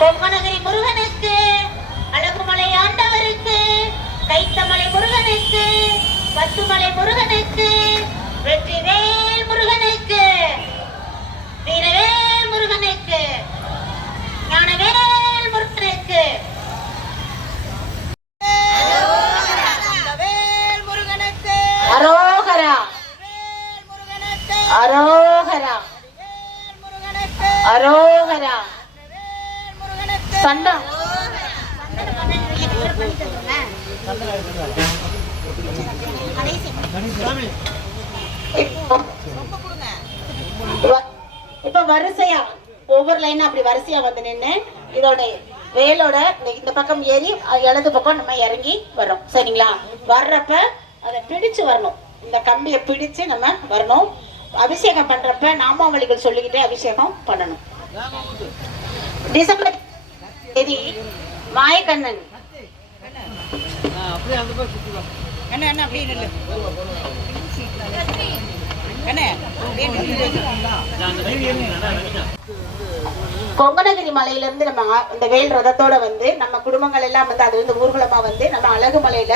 பொங்கனகிரி முருகனுக்கு, அழகுமலை ஆண்டவருக்கு, கைத்தமலை முருகனுக்கு, பத்துமலை முருகனுக்கு, வெற்றிவேல் முருகனுக்கு, வீரவேல் முருகனுக்கு, ஞானவேல் முருகனுக்கு, அரோகரா அரோகரா அரோகரா சண்டா. இப்ப வரிசையா ஒவ்வொரு லைனா அப்படி வரிசையா வந்து நின்று இதோட வேலோட இந்த பக்கம் ஏறி இடது பக்கம் நம்ம இறங்கி வர்றோம். சரிங்களா? வர்றப்ப அதை பிடிச்சு வரணும். இந்த கம்பியை பிடிச்சு நம்ம வரணும். அபிஷேகம் பண்றப்ப நாமாவளிகள் சொல்லிக்கிட்டே அபிஷேகம் பண்ணணும். டிசம்பர் தேதி மாயக்கண்ணன் கொங்கனகிரி மலையிலிருந்து நம்ம இந்த வேல் ரதத்தோட வந்து நம்ம குடும்பங்கள் எல்லாம் வந்து அது வந்து ஊர்வலமா வந்து நம்ம அழகு மலையில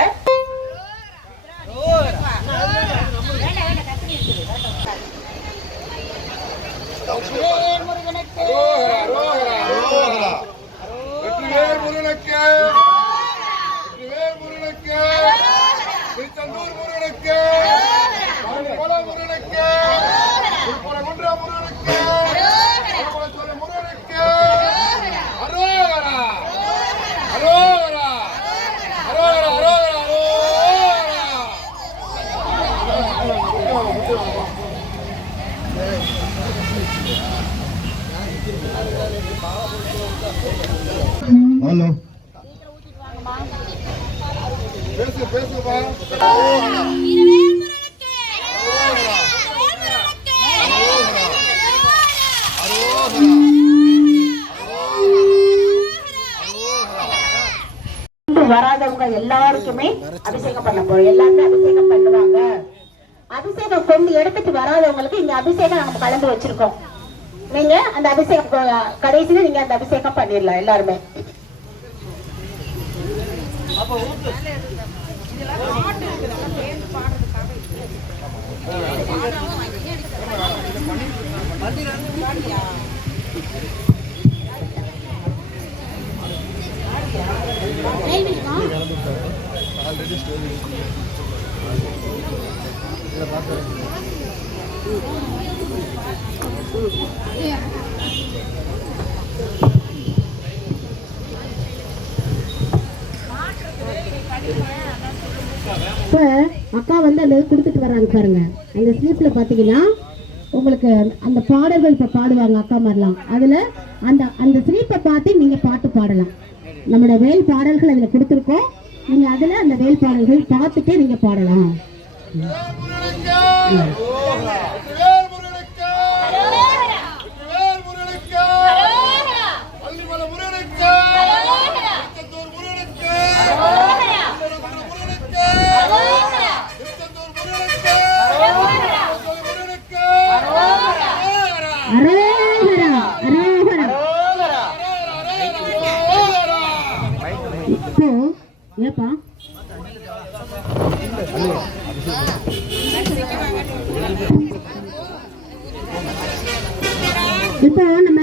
ஹலோ வராதவங்க எல்லாருக்குமே அபிஷேகம் பண்ண போறோம். எல்லாருமே அபிஷேகம் பண்ணுவாங்க. அபிஷேகம் கொண்டு எடுத்துட்டு வராதவங்களுக்கு இங்க அபிஷேகம் நம்ம கலந்து வச்சிருக்கோம். நீங்க அந்த அபிஷேகம் கடைசியில நீங்க அந்த அபிஷேகம் பண்ணிடலாம் எல்லாருமே. இப்போ அக்கா வந்து அந்த கொடுத்துட்டு வர்றாங்க பாருங்க. அந்த ஸ்லீப்ல பாத்தீங்கன்னா உங்களுக்கு அந்த பாடல்கள் இப்ப பாடுவாங்க அக்கா மாதிரிலாம். அதுல அந்த அந்த ஸ்லீப்பை பார்த்து நீங்க பாட்டு பாடலாம். நம்மளோட வேல் பாடல்கள் அதுல கொடுத்துருக்கோம். நீங்க அதுல அந்த வேல் பாடல்கள் பார்த்துட்டே நீங்க பாடலாம். ஏப்பா இப்போ நம்ம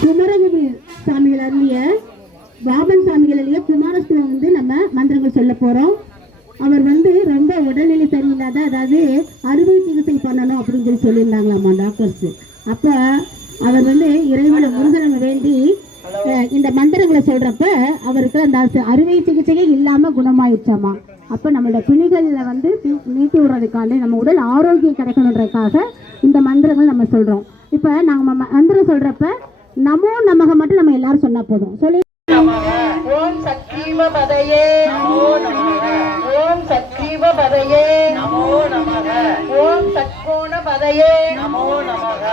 குமரகுரு சாமிகள் அருளிய பாபன் சாமிகள் அருளிய குமாரஸ்தலம் வந்து நம்ம மந்திரங்கள் சொல்ல போறோம். அவர் வந்து ரொம்ப உடல்நிலை சரியில்லாத, அதாவது அறுவை சிகிச்சை பண்ணணும் அப்படின்னு சொல்லியிருந்தாங்களாமா டாக்டர்ஸ். அப்ப அவர் வந்து இறைவனை முருகனை வேண்டி இந்த மந்திரங்களை சொல்றப்ப அவருக்கு அந்த அறுவை சிகிச்சையே இல்லாம குணமாயிடுச்சாமா. அப்ப நம்மளோட பிணிகள்ல வந்து நீக்கி விடுறதுக்காண்டி நம்ம உடல் ஆரோக்கியம் கிடைக்கணுன்றதுக்காக இந்த மந்திரங்கள் நம்ம சொல்றோம். இப்ப நாங்க மந்திரம் சொல்றப்ப நமோ நமக மட்டும் நம்ம எல்லாரும் சொன்னா போதும். சொல்லி ஓம் சக்திவ பதயே நமோ நமக, ஓம் சக்திவ பதயே நமோ நமக, ஓம் சத்கோண பதயே நமோ நமக,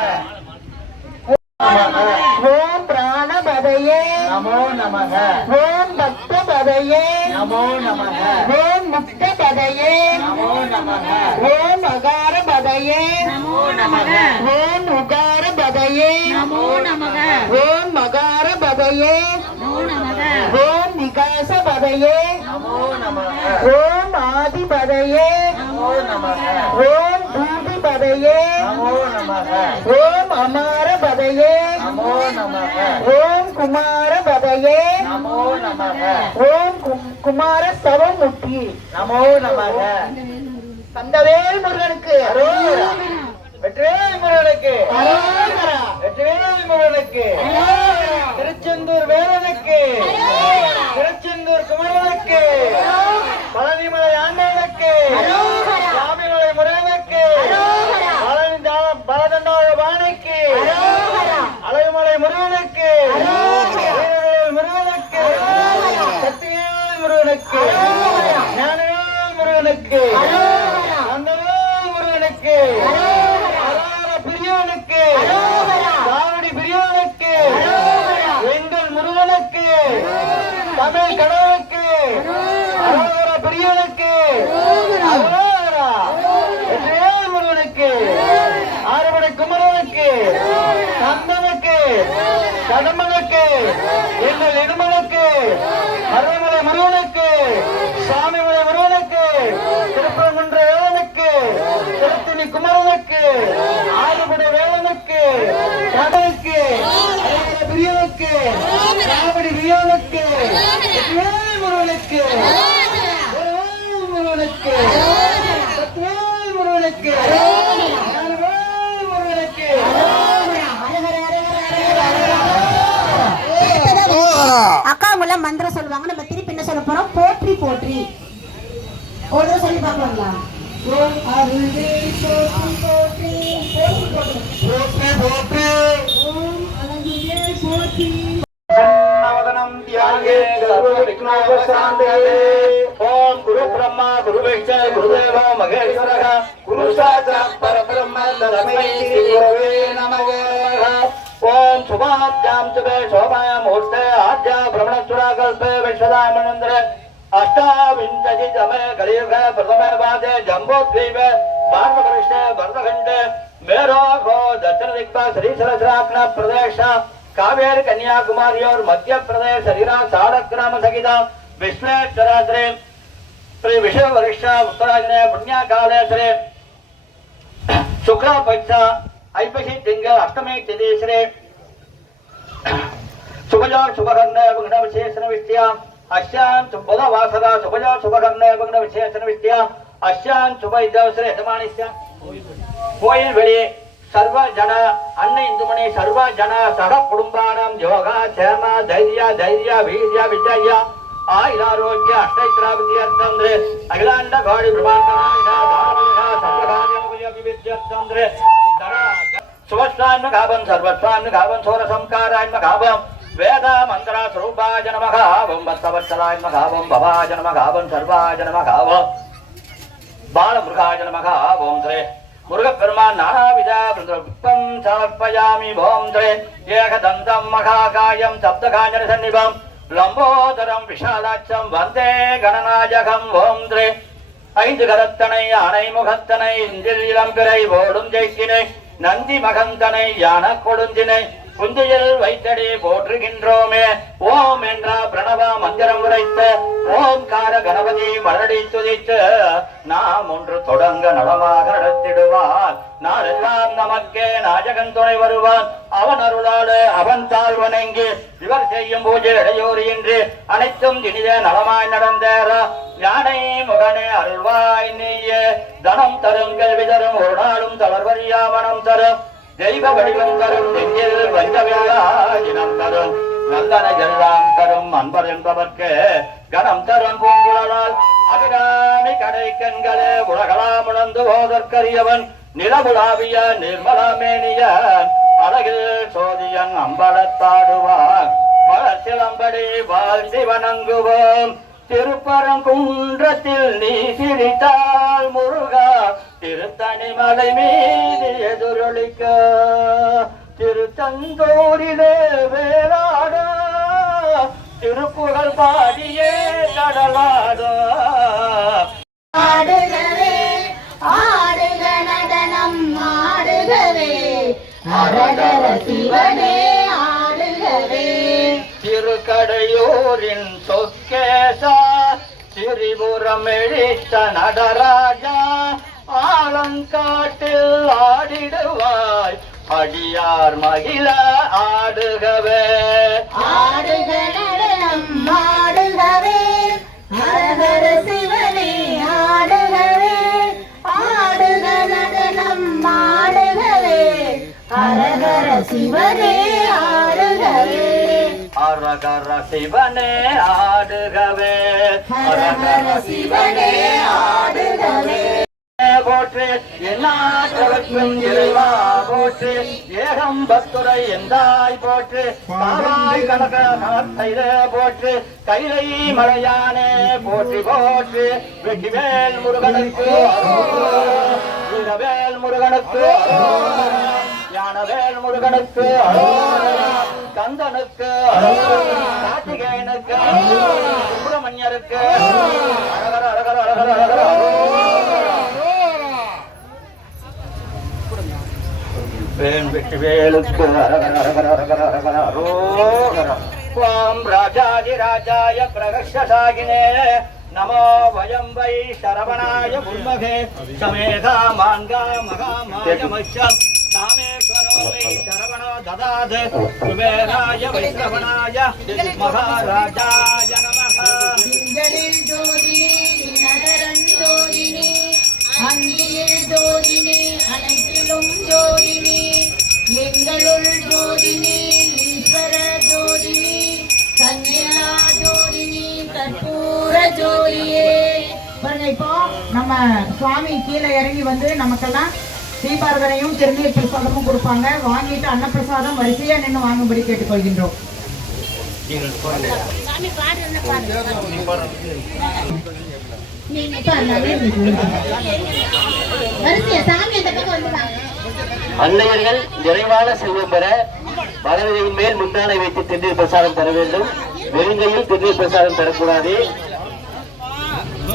ஓம் பிராண பதயே நமோ நமக, ஓம் பக்த பதயே நமோ நமக, ஓம் முக்த பதயே நமோ நமக, ஓம் அகார பதயே நமோ நமக, ஓம் உகார பதயே பதையே நமோ நமக. ஓம் மகார பதையே நமோ நமக. ஓம் விகாச பதையே நமோ நமக ஓம் ஆதி பதையே நமோ நமக ஓம் பூதி பதையே நமோ நமக ஓம் அமார பதையே நமோ நமக ஓம் குமார பதையே நமோ நமக ஓம் குமார சவமுத்தி நமோ நமக கந்தவேல் முருகனுக்கு அரோகரா. வெற்றிவேல் முருகனுக்கு அரோகரா. வெற்றிவேல் முருகனுக்கு திருச்செந்தூர் வேலனுக்கு திருச்செந்தூர் குமரனுக்கு பழனிமலை ஆண்டவனுக்கு சாமிமலை முருகனுக்கு பலதண்டாள பாணிக்கு அழகுமலை முருகனுக்கு வீரவேல் முருகனுக்கு சக்திவேல் முருகனுக்கு ஞானவேல் முருகனுக்கு அந்தவேல் முருகனுக்கு அரார பிரியனுக்கு காவடி பிரியனுக்கு எங்கள் முருகனுக்கு தமிழ் கடவுளுக்கு அரோகர பிரியனுக்கு அரோகரா. வெற்றிவேல் முருகனுக்கு ஆறுபடை குமரனுக்கு கந்தனுக்கு கடம்பனுக்கு எங்கள் இடுமனுக்கு மருதமலை முருகனுக்கு சாமிமலை முருகனுக்கு திருப்பரங்குன்ற வேலனுக்கு திருத்தணி குமரனுக்கு ஆறுபடை வேலனுக்கு கடனுக்கு பிரியனுக்கு காவடி பிரியனுக்கு வெற்றிவேல் முருகனுக்கு வெற்றிவேல் முருகனுக்கு வெற்றிவேல் முருகனுக்கு ஞானவேல் முருகனுக்கு அக்கா உள்ள மந்திரம் சொல்லுவாங்க. நம்ம திருப்பி என்ன சொல்ல போறோம்? போற்றி போற்றி. ஒரு தடவை சொல்லி பார்க்கலாங்களா? ஓம் அருளே போற்றி போற்றி போற்றி போற்றி. போற்றி போற்றி ஓம் அழகியே போற்றி. நவதனம் தியாகே சர்வவிக்னோபசாந்தே ஓம் குரு பிரம்மா குரு விஷ்ணு குருதேவோ மகேஸ்வரः குரு சாட்சாத் பரபிரம்ம தஸ்மை ஸ்ரீ குரவே நமः ஓம் சுபாத்யாம் சுபே சோபாய முஹூர்த்தே ஆத்யா பிரம்மணசுராகல்பே விஸ்வதாமனந்தர அஷ்டாவிंशति जमे कलियुग प्रथमे पादे जम्बोद्वीप भारतवर्षे भरतखंडे मेरोगो दक्षिण दिक्पाल श्रीशैलश्राग्न प्रदेश कावेरी कन्याकुमारी और मध्य प्रदेश शरीरा सारग्राम सहित विश्वेश्वरात्रे श्री विषय वरिष्ठ उत्तरायणे पुण्यकाले श्री शुक्ल पक्ष ऐपसी तिंगल अष्टमी तिथि श्री शुभजो शुभकर्णे भग्न विशेषण विष्टिया अश्यां बुधवासरा शुभजो शुभकर्णे भग्न विशेषण विष्टिया अश्यां शुभ श्री यजमानिस्य कोयल வெளி सर्व जन अन्न इंदुमणि सर्व जन सह कुटुंबानां योगा क्षेम धैर्य धैर्य वीर्य विजय आयुरारोग्य अष्टैत्राभिद्यर्थंद्रे अखिलांड गौड़ी ब्रह्मांड सर्वकार्यमुपयोगिविद्यर्थंद्रे सुवस्वान्म गावं सर्वस्वान्म गावं सोरसंकारान्म गावं वेद मंत्र स्वरूपाय नमः ओम वत्सवत्सलाय नमः ओम भवाय नमः ओम सर्वाय नमः ओम बालमृगाय नमः ओम श्री मुरुगपेरुमान् नानाविध पुष्पं समर्पयामि ओम श्री एकदन्तं महाकायं सप्तकाञ्जनसन्निभं लंबोदरं विशालाक्षं वन्दे गणनायकं ओम श्री ஐந்து கரத்தனை யானை முகத்தனை இந்தில் இளம்பிறை ஓடும் ஜெய்க்கினை நந்தி மகந்தனை யான கொடுந்தினை குந்தியில் வைத்தடி போற்றுகின்றோமே ஓம் என்ற பிரணவ மந்திரம் உரைத்த ஓம்கார கணபதி மலடி துதித்து நாம் ஒன்று தொடங்க நலமாக நடத்திடுவான் நாளெல்லாம் நமக்கே நாயகன் துணை வருவான் அவன் அருளாடு அவன் தாழ் வணங்கி இவர் செய்யும் பூஜை இடையூறு இன்றி அனைத்தும் இனித நலமாய் நடந்தேற யானை முகனே அருள்வாய் நீயே தனம் தரும் கல்வி தரும் ஒரு நாளும் தளர்வறியா மனம் தரும் தெய்வ வடிவம் தரும் நெஞ்சில் வஞ்சவில்லாயினம் தரும் நல்லன எல்லாம் தரும் அன்பர் என்பவர்க்கு கணம் தரும் பூங்குழலால் அபிராமி கடை கண்களே உலகலாம் உணர்ந்து போதற்கரியவன் நிலவுலாவிய நிர்மலமேனிய அழகில் சோதியன் அம்பலத்தாடுவான் பழசிலம்படி வாழ்ந்தி வணங்குவோம் திருப்பரங்குன்றத்தில் நீ சிரித்தால் முருகா திருத்தணி மலை மீது எதிரொலிக்க திருத்தந்தூரிலே வேளாட திருப்புகழ் பாடியே கடலாட ஆடுகவே ஆடுக நடனம் ஆடுகவே அரகர சிவனே ஆடுகவே திருக்கடையூரின் சொக்கேசா திரிபுரம் எழித்த நடராஜா ஆலங்காட்டில் ஆடிடுவாய் அடியார் மகிழ ஆடுகவே ஆடுக நடனம் ஆடுகவே அரகர சிவனே ஆடுகவே ஆடுக நடனம் ஆடுகவே அரகர சிவனே ஆடுகவே அரகர சிவனே ஆடுகவே அரகர சிவனே ஆடுகவே போற்று என்னாற்றவர்க்கும் இறைவா போற்று ஏகம் பத்துரை எந்தாய் போற்று காவாய் கனக கணத்தைதே போற்று கைலை மலையானே போற்றி போற்று வெற்றிவேல் முருகனுக்கு அரோகரா. வீரவேல் முருகனுக்கு அரோகரா. ஞானவேல் முருகனுக்கு அரோகரா. கந்தனுக்கு அரோகரா. கார்த்திகேயனுக்கு அரோகரா. சுப்பிரமணியருக்கு அரகர அரகர அரகர அரகர அரோகரா. வெற்றிவேலுக்கு அரகர அரகர அரகர அரகர அரோகரா. त्वां राजाधिराजाय प्रकर्षसागिने नमो वयं वै शरवणाय गुल्महे समेधा मान्गा महामाय मह्यं कामेश्वरो वै शरवणो ददात् कुबेराय वैश्रवणाय महाराजाय नमः திங்களில் ஜோதினி நகரன் ஜோதினி அங்கியில் ஜோதினி அனைத்திலும் ஜோதினி எங்களுள் ஜோதினி ஈஸ்வர ஜோதினி கன்யா ஜோதினி கற்பூர ஜோதியே. பாருங்க, இப்போ நம்ம சுவாமி கீழே இறங்கி வந்து நமக்கெல்லாம் தீபாரதனையும் திருநீர் பிரசாதமும் கொடுப்பாங்க. வாங்கிட்டு அன்னப்பிரசாதம் வரிசையா நின்று வாங்கும்படி கேட்டுக்கொள்கின்றோம். அன்னையர்கள் நிறைவான செல்வம் பெற வலதுகையின் மேல் முந்தானை வைத்து திருநீர் பிரசாதம் தர வேண்டும். வெறுங்கையில் திருநீர் பிரசாதம் தரக்கூடாது.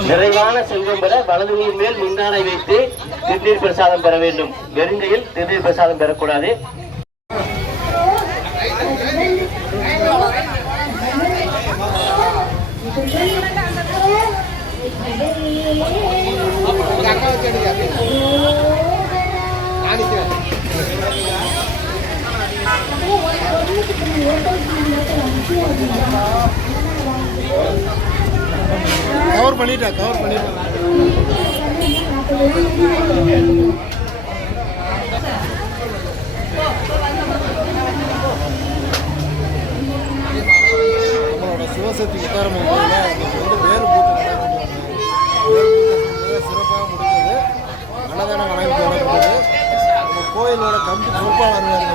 நிறைவான செல்வம் பெற வலதுகையின் மேல் முந்தானை வைத்து திருநீர் பிரசாதம் பெற வேண்டும். வெறுங்கையில் திருநீர் பிரசாதம் பெறக்கூடாது. கவர் பண்ணிட்டேன். நம்மளோட சிவசக்தி உத்தாரம் வேறு பூத்து சிறப்பாக முடிஞ்சது. அன்னதானம் வழங்கி தொடங்குது. நம்ம கோயிலோட கம்பி பொறுப்பாளர்கள்